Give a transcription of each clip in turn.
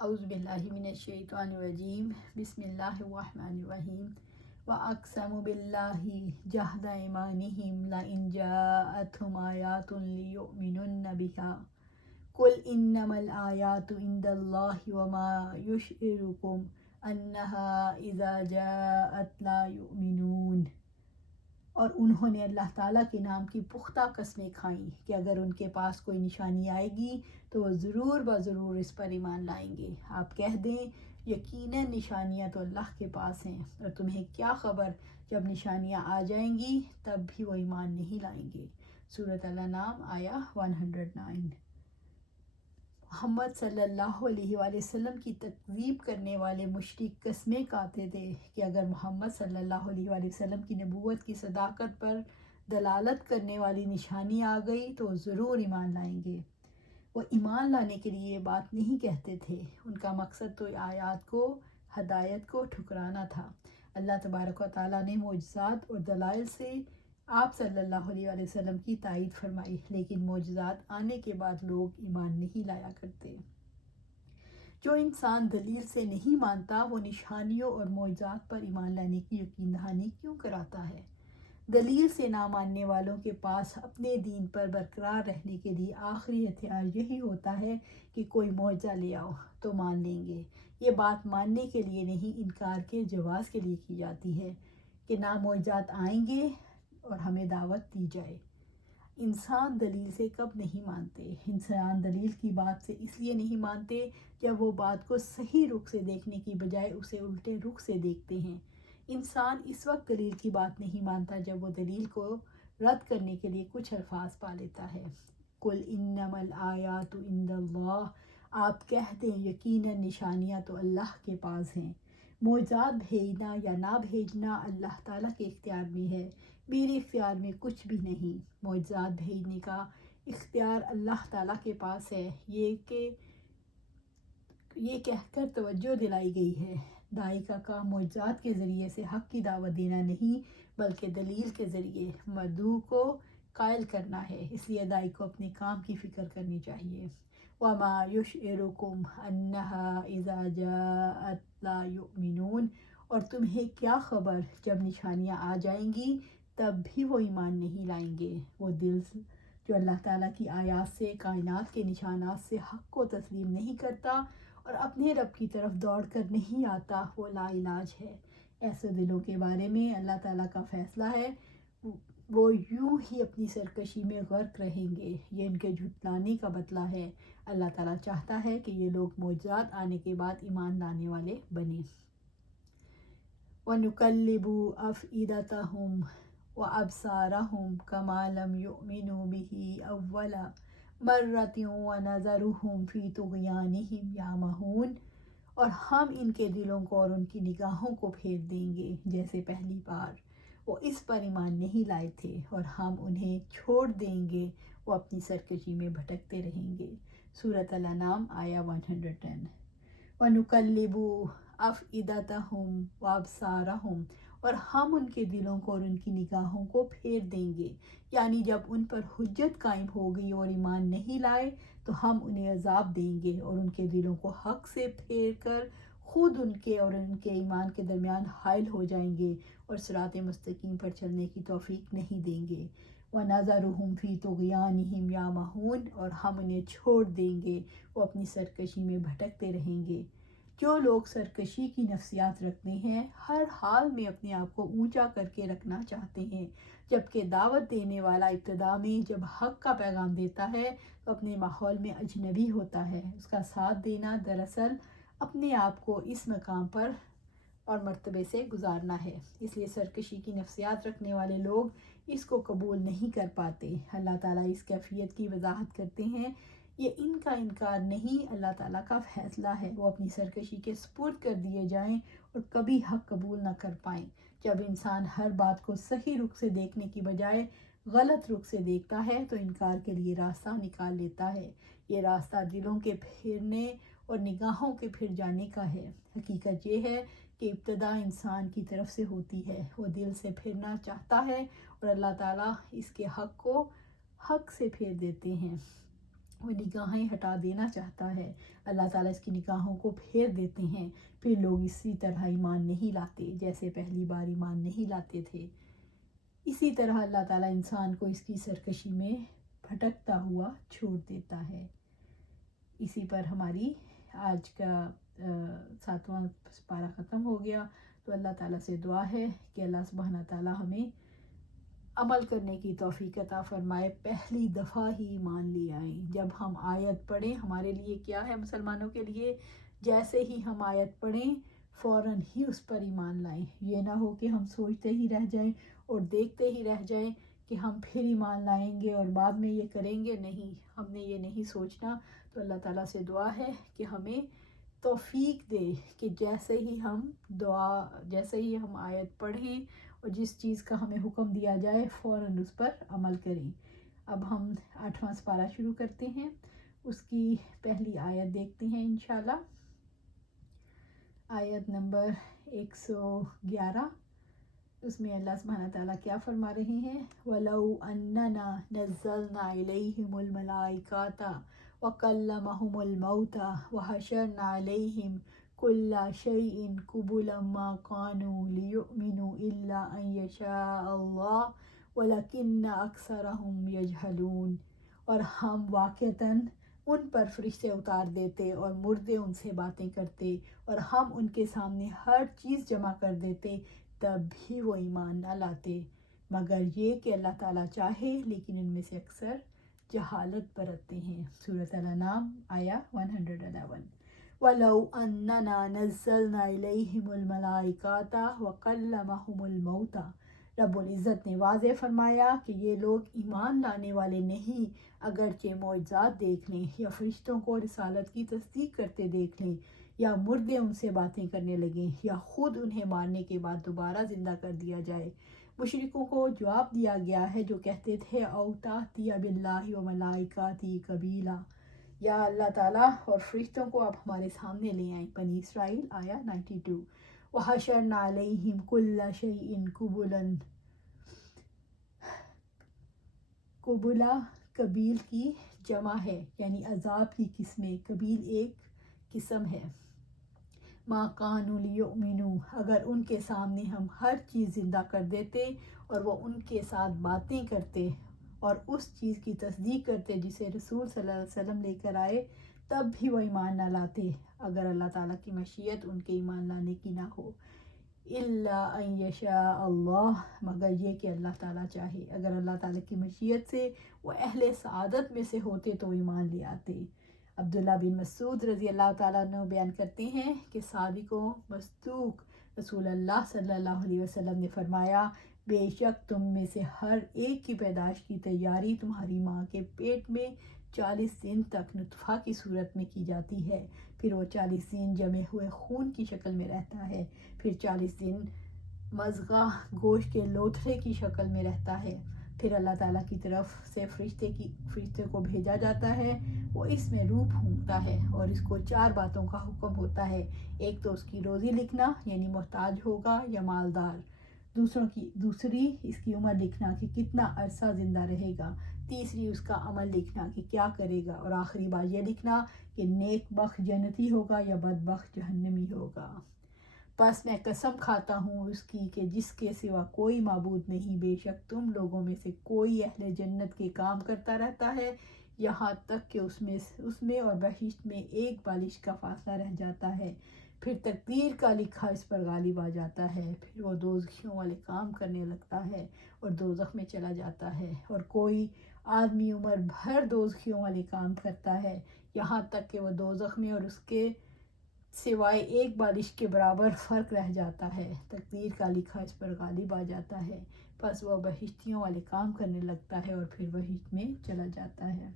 اعوذ باللہ من الشیطان الرجیم بسم اللہ الرحمن الرحیم وَأَقْسَمُوا بِاللَّهِ جَهْدَ أَيْمَانِهِمْ لَئِنْ جَاءَتْهُمْ آيَاتٌ لِيُؤْمِنُنَّ بِهَا قُلْ إِنَّمَا الْآيَاتُ عِندَ اللَّهِ وَمَا يُشْعِرُكُمْ أَنَّهَا إِذَا جَاءَتْ لَا يُؤْمِنُونَ۔ اور انہوں نے اللہ تعالیٰ کے نام کی پختہ قسمیں کھائیں کہ اگر ان کے پاس کوئی نشانی آئے گی تو وہ ضرور بضرور اس پر ایمان لائیں گے۔ آپ کہہ دیں یقیناً نشانیاں تو اللہ کے پاس ہیں، اور تمہیں کیا خبر جب نشانیاں آ جائیں گی تب بھی وہ ایمان نہیں لائیں گے۔ سورۃ الانعام آیا 109۔ محمد صلی اللہ علیہ وآلہ وسلم کی تکذیب کرنے والے مشرک قسمیں کھاتے تھے کہ اگر محمد صلی اللہ علیہ وآلہ وسلم کی نبوت کی صداقت پر دلالت کرنے والی نشانی آ گئی تو ضرور ایمان لائیں گے۔ وہ ایمان لانے کے لیے یہ بات نہیں کہتے تھے، ان کا مقصد تو آیات کو، ہدایت کو ٹھکرانا تھا۔ اللہ تبارک و تعالیٰ نے معجزات اور دلائل سے آپ صلی اللہ علیہ وآلہ وسلم کی تائید فرمائی، لیکن معجزات آنے کے بعد لوگ ایمان نہیں لایا کرتے۔ جو انسان دلیل سے نہیں مانتا وہ نشانیوں اور معجزات پر ایمان لانے کی یقین دہانی کیوں کراتا ہے؟ دلیل سے نہ ماننے والوں کے پاس اپنے دین پر برقرار رہنے کے لیے آخری ہتھیار یہی ہوتا ہے کہ کوئی معجزہ لے آؤ تو مان لیں گے۔ یہ بات ماننے کے لیے نہیں، انکار کے جواز کے لیے کی جاتی ہے کہ نہ معجزات آئیں گے اور ہمیں دعوت دی جائے۔ انسان دلیل سے کب نہیں مانتے؟ انسان دلیل کی بات سے اس لیے نہیں مانتے جب وہ بات کو صحیح رخ سے دیکھنے کی بجائے اسے الٹے رخ سے دیکھتے ہیں۔ انسان اس وقت دلیل کی بات نہیں مانتا جب وہ دلیل کو رد کرنے کے لیے کچھ الفاظ پا لیتا ہے۔ قُلْ إِنَّمَا الْآيَاتُ عِندَ اللَّهِ، آپ کہہ دیں یقیناً نشانیاں تو اللہ کے پاس ہیں۔ معجزات بھیجنا یا نہ بھیجنا اللہ تعالیٰ کے اختیار میں ہے، میرے اختیار میں کچھ بھی نہیں۔ معجزات بھیجنے کا اختیار اللہ تعالیٰ کے پاس ہے، یہ کہہ کر توجہ دلائی گئی ہے۔ داعی کا کام معجزات کے ذریعے سے حق کی دعوت دینا نہیں بلکہ دلیل کے ذریعے مدعو کو قائل کرنا ہے، اس لیے داعی کو اپنے کام کی فکر کرنی چاہیے۔ وَمَا يُشْعِرُكُمْ أَنَّهَا إِذَا جَاءَتْ لَا يُؤْمِنُونَ، اور تمہیں کیا خبر جب نشانیاں آ جائیں گی تب بھی وہ ایمان نہیں لائیں گے۔ وہ دل جو اللہ تعالیٰ کی آیات سے، کائنات کے نشانات سے حق کو تسلیم نہیں کرتا اور اپنے رب کی طرف دوڑ کر نہیں آتا، وہ لا علاج ہے۔ ایسے دلوں کے بارے میں اللہ تعالیٰ کا فیصلہ ہے، وہ یوں ہی اپنی سرکشی میں غرق رہیں گے، یہ ان کے جھٹلانے کا بدلہ ہے۔ اللہ تعالیٰ چاہتا ہے کہ یہ لوگ معجزات آنے کے بعد ایمان لانے والے بنیں۔ وَنُقَلِّبُ أَفْئِدَتَهُمْ وَأَبْصَارَهُمْ كَمَا لَمْ يُؤْمِنُوا بِهِ أَوَّلَ مَرَّةٍ وَنَذَرُهُمْ فِي طُغْيَانِهِمْ يَعْمَهُونَ، اور ہم ان کے دلوں کو اور ان کی نگاہوں کو پھیر دیں گے جیسے پہلی بار وہ اس پر ایمان نہیں لائے تھے، اور ہم انہیں چھوڑ دیں گے، وہ اپنی سرکشی میں بھٹکتے رہیں گے۔ سورۃ الانعام آیا 110۔ وَنُقَلِّبُ أَفْئِدَتَهُمْ وَأَبْصَارَهُمْ، اور ہم ان کے دلوں کو اور ان کی نگاہوں کو پھیر دیں گے، یعنی جب ان پر حجت قائم ہو گئی اور ایمان نہیں لائے تو ہم انہیں عذاب دیں گے اور ان کے دلوں کو حق سے پھیر کر خود ان کے اور ان کے ایمان کے درمیان حائل ہو جائیں گے اور صراط مستقیم پر چلنے کی توفیق نہیں دیں گے۔ وَنَذَرُهُمْ فِي طُغْيَانِهِمْ يَعْمَهُونَ، اور ہم انہیں چھوڑ دیں گے، وہ اپنی سرکشی میں بھٹکتے رہیں گے۔ جو لوگ سرکشی کی نفسیات رکھتے ہیں ہر حال میں اپنے آپ کو اونچا کر کے رکھنا چاہتے ہیں، جبکہ دعوت دینے والا ابتدا میں جب حق کا پیغام دیتا ہے تو اپنے ماحول میں اجنبی ہوتا ہے۔ اس کا ساتھ دینا دراصل اپنے آپ کو اس مقام پر اور مرتبے سے گزارنا ہے، اس لیے سرکشی کی نفسیات رکھنے والے لوگ اس کو قبول نہیں کر پاتے۔ اللہ تعالیٰ اس کیفیت کی وضاحت کرتے ہیں، یہ ان کا انکار نہیں، اللہ تعالیٰ کا فیصلہ ہے، وہ اپنی سرکشی کے سپرد کر دیے جائیں اور کبھی حق قبول نہ کر پائیں۔ جب انسان ہر بات کو صحیح رخ سے دیکھنے کی بجائے غلط رخ سے دیکھتا ہے تو انکار کے لیے راستہ نکال لیتا ہے۔ یہ راستہ دلوں کے پھرنے اور نگاہوں کے پھر جانے کا ہے۔ حقیقت یہ ہے کہ ابتدا انسان کی طرف سے ہوتی ہے، وہ دل سے پھرنا چاہتا ہے اور اللہ تعالیٰ اس کے حق کو حق سے پھیر دیتے ہیں۔ وہ نگاہیں ہٹا دینا چاہتا ہے، اللہ تعالیٰ اس کی نگاہوں کو پھیر دیتے ہیں، پھر لوگ اسی طرح ایمان نہیں لاتے جیسے پہلی بار ایمان نہیں لاتے تھے۔ اسی طرح اللہ تعالیٰ انسان کو اس کی سرکشی میں بھٹکتا ہوا چھوڑ دیتا ہے۔ اسی پر ہماری آج کا 7واں پارہ ختم ہو گیا۔ تو اللہ تعالیٰ سے دعا ہے کہ اللہ سبحانہ تعالیٰ ہمیں عمل کرنے کی توفیق عطا فرمائے، پہلی دفعہ ہی ایمان لے آئیں۔ جب ہم آیت پڑھیں، ہمارے لیے کیا ہے مسلمانوں کے لیے، جیسے ہی ہم آیت پڑھیں فوراً ہی اس پر ایمان لائیں۔ یہ نہ ہو کہ ہم سوچتے ہی رہ جائیں اور دیکھتے ہی رہ جائیں کہ ہم پھر ایمان لائیں گے اور بعد میں یہ کریں گے، نہیں، ہم نے یہ نہیں سوچنا۔ تو اللہ تعالیٰ سے دعا ہے کہ ہمیں توفیق دے کہ جیسے ہی ہم آیت پڑھیں اور جس چیز کا ہمیں حکم دیا جائے فوراً اس پر عمل کریں۔ اب ہم 8واں پارہ شروع کرتے ہیں، اس کی پہلی آیت دیکھتے ہیں انشاءاللہ۔ آیت نمبر 111، اس میں اللہ سبحانہ تعالیٰ کیا فرما رہے ہیں؟ وَلَوْ أَنَّنَا نَزَّلْنَا إِلَيْهِمُ الْمَلَائِكَةَ وَكَلَّمَهُمُ الْمَوْتَى وَحَشَرْنَا عَلَيْهِمْ كُلَّ شَيْءٍ قُبُلًا مَا كَانُوا لِيُؤْمِنُوا إِلَّا أَن يَشَاءَ اللَّهُ وَلَكِنَّ أَكْثَرَهُمْ يَجْهَلُونَ، اور ہم واقعتاً ان پر فرشتے اتار دیتے اور مردے ان سے باتیں کرتے اور ہم ان کے سامنے ہر چیز جمع کر دیتے، تب بھی وہ ایمان نہ لاتے، مگر یہ کہ اللہ تعالیٰ چاہے، لیکن ان میں سے اکثر جہالت برتتے ہیں۔ سورۃ الانعام آیا 111۔ وَلَوْ أَنَّنَا نَزَّلْنَا إِلَيْهِمُ الْمَلَائِكَةَ وَكَلَّمَهُمُ الْمَوْتَى، رب العزت نے واضح فرمایا کہ یہ لوگ ایمان لانے والے نہیں، اگرچہ معجزات دیکھ لیں یا فرشتوں کو رسالت کی تصدیق کرتے دیکھ لیں یا مردے ان سے باتیں کرنے لگیں یا خود انہیں مارنے کے بعد دوبارہ زندہ کر دیا جائے۔ مشرکوں کو جواب دیا گیا ہے جو کہتے تھے اوتاتی باللہ و ملائکاتی قبیلہ، یا اللہ تعالیٰ اور فرشتوں کو آپ ہمارے سامنے لے آئیں۔ بنی اسرائیل آیا 92۔ وحشرنا علیہم کل شیء قبلا، قبلہ قبیل کی جمع ہے، یعنی عذاب کی قسمیں، قبیل ایک قسم ہے۔ ما کانوا لیؤمنوا، اگر ان کے سامنے ہم ہر چیز زندہ کر دیتے اور وہ ان کے ساتھ باتیں کرتے اور اس چیز کی تصدیق کرتے جسے رسول صلی اللہ علیہ وسلم لے کر آئے، تب بھی وہ ایمان نہ لاتے اگر اللہ تعالیٰ کی مشیت ان کے ایمان لانے کی نہ ہو۔ الا ان یشاء اللہ، مگر یہ کہ اللہ تعالیٰ چاہے، اگر اللہ تعالیٰ کی مشیت سے وہ اہل سعادت میں سے ہوتے تو ایمان لے آتے۔ عبداللہ بن مسعود رضی اللہ تعالیٰ عنہ بیان کرتے ہیں کہ صادق و مصدوق رسول اللہ صلی اللہ علیہ وسلم نے فرمایا، بے شک تم میں سے ہر ایک کی پیدائش کی تیاری تمہاری ماں کے پیٹ میں 40 دن تک نطفہ کی صورت میں کی جاتی ہے، پھر وہ 40 دن جمے ہوئے خون کی شکل میں رہتا ہے، پھر 40 دن مضغہ گوشت کے لوتھڑے کی شکل میں رہتا ہے، پھر اللہ تعالیٰ کی طرف سے فرشتے کو بھیجا جاتا ہے، وہ اس میں روح پھونکتا ہے اور اس کو 4 باتوں کا حکم ہوتا ہے۔ ایک تو اس کی روزی لکھنا، یعنی محتاج ہوگا یا مالدار، دوسری اس کی عمر لکھنا کہ کتنا عرصہ زندہ رہے گا، تیسری اس کا عمل لکھنا کہ کیا کرے گا، اور آخری بات یہ لکھنا کہ نیک بخت جنتی ہوگا یا بدبخت جہنمی ہوگا۔ بس میں قسم کھاتا ہوں اس کی کہ جس کے سوا کوئی معبود نہیں، بے شک تم لوگوں میں سے کوئی اہل جنت کے کام کرتا رہتا ہے یہاں تک کہ اس میں اور بہشت میں ایک بالش کا فاصلہ رہ جاتا ہے، پھر تقدیر کا لکھا اس پر غالب آ جاتا ہے، پھر وہ دوزخیوں والے کام کرنے لگتا ہے اور دوزخ میں چلا جاتا ہے، اور کوئی آدمی عمر بھر دوزخیوں والے کام کرتا ہے یہاں تک کہ وہ دوزخ میں اور اس کے سوائے ایک بالش کے برابر فرق رہ جاتا ہے، تقدیر کا لکھا اس پر غالب آ جاتا ہے، پس وہ بہشتیوں والے کام کرنے لگتا ہے اور پھر بہشت میں چلا جاتا ہے۔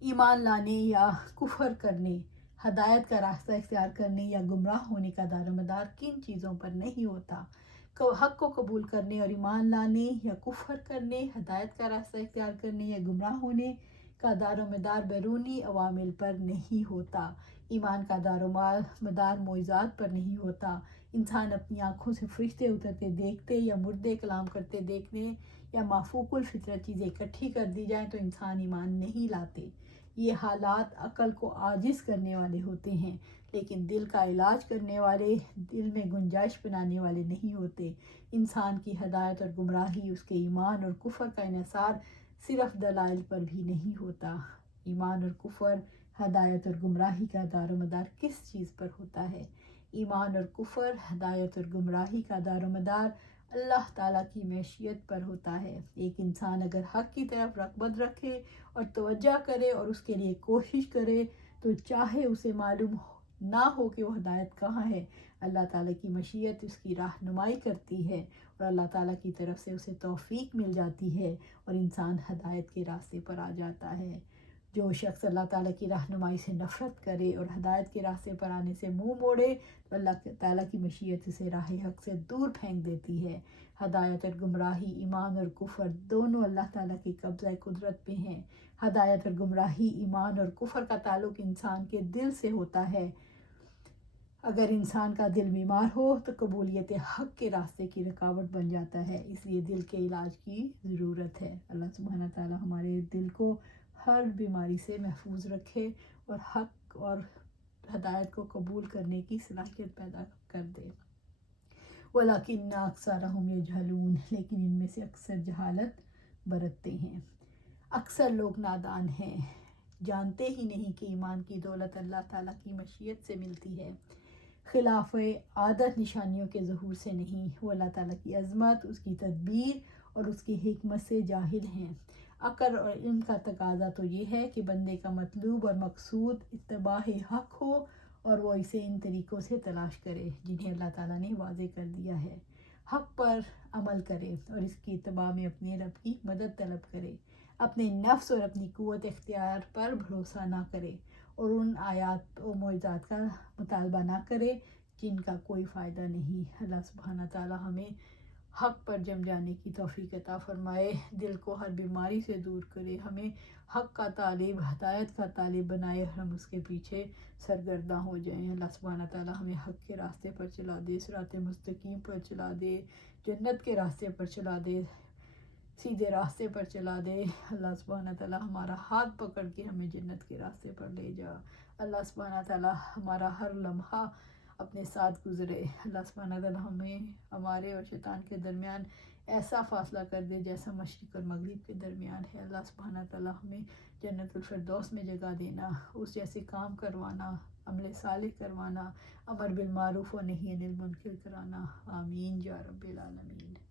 ایمان لانے یا کفر کرنے، ہدایت کا راستہ اختیار کرنے یا گمراہ ہونے کا دار و مدار کن چیزوں پر نہیں ہوتا؟ حق کو قبول کرنے اور ایمان لانے یا کفر کرنے، ہدایت کا راستہ اختیار کرنے یا گمراہ ہونے کا دار و مدار بیرونی عوامل پر نہیں ہوتا۔ ایمان کا دار و مدار معجزات پر نہیں ہوتا۔ انسان اپنی آنکھوں سے فرشتے اترتے دیکھتے یا مردے کلام کرتے دیکھنے یا مافوق الفطرت چیزیں اکٹھی کر دی جائیں تو انسان ایمان نہیں لاتے، یہ حالات عقل کو عاجز کرنے والے ہوتے ہیں، لیکن دل کا علاج کرنے والے، دل میں گنجائش بنانے والے نہیں ہوتے۔ انسان کی ہدایت اور گمراہی، اس کے ایمان اور کفر کا انحصار صرف دلائل پر بھی نہیں ہوتا۔ ایمان اور کفر، ہدایت اور گمراہی کا دار و مدار کس چیز پر ہوتا ہے؟ ایمان اور کفر، ہدایت اور گمراہی کا دار و مدار اللہ تعالیٰ کی معیشت پر ہوتا ہے۔ ایک انسان اگر حق کی طرف رغبت رکھے اور توجہ کرے اور اس کے لیے کوشش کرے تو چاہے اسے معلوم نہ ہو کہ وہ ہدایت کہاں ہے، اللہ تعالیٰ کی مشیت اس کی رہنمائی کرتی ہے اور اللہ تعالیٰ کی طرف سے اسے توفیق مل جاتی ہے اور انسان ہدایت کے راستے پر آ جاتا ہے۔ جو شخص اللہ تعالیٰ کی رہنمائی سے نفرت کرے اور ہدایت کے راستے پر آنے سے منہ موڑے تو اللہ تعالیٰ کی مشیت اسے راہ حق سے دور پھینک دیتی ہے۔ ہدایت اور گمراہی، ایمان اور کفر دونوں اللہ تعالیٰ کی قبضہ قدرت میں ہیں۔ ہدایت اور گمراہی، ایمان اور کفر کا تعلق انسان کے دل سے ہوتا ہے۔ اگر انسان کا دل بیمار ہو تو قبولیت حق کے راستے کی رکاوٹ بن جاتا ہے، اس لیے دل کے علاج کی ضرورت ہے۔ اللہ سبحانہ تعالیٰ ہمارے دل کو ہر بیماری سے محفوظ رکھے اور حق اور ہدایت کو قبول کرنے کی صلاحیت پیدا کر دے۔ وَلَكِنَّ أَكْثَرَهُمْ يَجْهَلُونَ، لیکن ان میں سے اکثر جہالت برتتے ہیں۔ اکثر لوگ نادان ہیں، جانتے ہی نہیں کہ ایمان کی دولت اللہ تعالیٰ کی مشیت سے ملتی ہے، خلاف عادت نشانیوں کے ظہور سے نہیں۔ وہ اللہ تعالیٰ کی عظمت، اس کی تدبیر اور اس کی حکمت سے جاہل ہیں۔ عقل اور علم کا تقاضا تو یہ ہے کہ بندے کا مطلوب اور مقصود اتباع حق ہو اور وہ اسے ان طریقوں سے تلاش کرے جنہیں اللہ تعالیٰ نے واضح کر دیا ہے، حق پر عمل کرے اور اس کی اتباع میں اپنے رب کی مدد طلب کرے، اپنے نفس اور اپنی قوت اختیار پر بھروسہ نہ کرے اور ان آیات و معجزات کا مطالبہ نہ کرے جن کا کوئی فائدہ نہیں۔ اللہ سبحانہ تعالیٰ ہمیں حق پر جم جانے کی توفیق عطا فرمائے، دل کو ہر بیماری سے دور کرے، ہمیں حق کا طالب، ہدایت کا طالب بنائے اور ہم اس کے پیچھے سرگرداں ہو جائیں۔ اللہ سبحانہ تعالیٰ ہمیں حق کے راستے پر چلا دے، صراط مستقیم پر چلا دے، جنت کے راستے پر چلا دے، سیدھے راستے پر چلا دے۔ اللہ سبحانہ تعالیٰ ہمارا ہاتھ پکڑ کے ہمیں جنت کے راستے پر لے جا۔ اللہ سبحانہ تعالیٰ ہمارا ہر لمحہ اپنے ساتھ گزرے۔ اللہ سبحانہ تعالیٰ ہمیں ہمارے اور شیطان کے درمیان ایسا فاصلہ کر دے جیسا مشرق اور مغرب کے درمیان ہے۔ اللہ سبحانہ تعالیٰ ہمیں جنت الفردوس میں جگہ دینا، اس جیسے کام کروانا، عمل صالح کروانا، امر بالمعروف و نہی عن المنکر کرانا۔ آمین یا رب العالمین۔